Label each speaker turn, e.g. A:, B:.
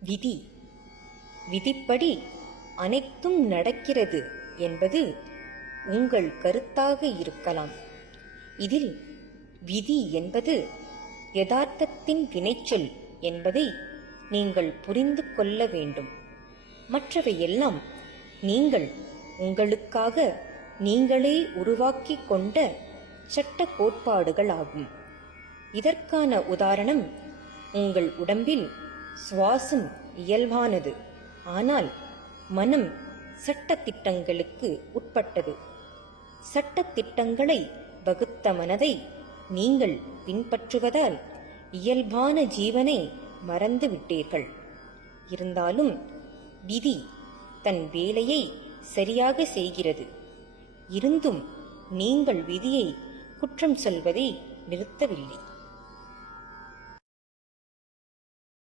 A: விதி. விதிப்படி அனைத்தும் நடக்கிறது என்பது உங்கள் கருத்தாக இருக்கலாம். இதில் விதி என்பது யதார்த்தத்தின் வினைச்சொல் என்பதை நீங்கள் புரிந்து கொள்ள வேண்டும். மற்றவையெல்லாம் நீங்கள் உங்களுக்காக நீங்களே உருவாக்கி கொண்ட சட்ட கோட்பாடுகளாகும். இதற்கான உதாரணம் உங்கள் உடம்பில் சுவாசம் இயல்பானது. ஆனால் மனம் சட்ட திட்டங்களுக்கு உட்பட்டது. சட்ட திட்டங்களை வகுத்த மனதை நீங்கள் பின்பற்றுவதால் இயல்பான ஜீவனை மறந்து விட்டீர்கள் இருந்தாலும் விதி தன் வேலையை சரியாக செய்கிறது. இருந்தும் நீங்கள் விதியை குற்றம் சொல்வதை நிறுத்தவில்லை.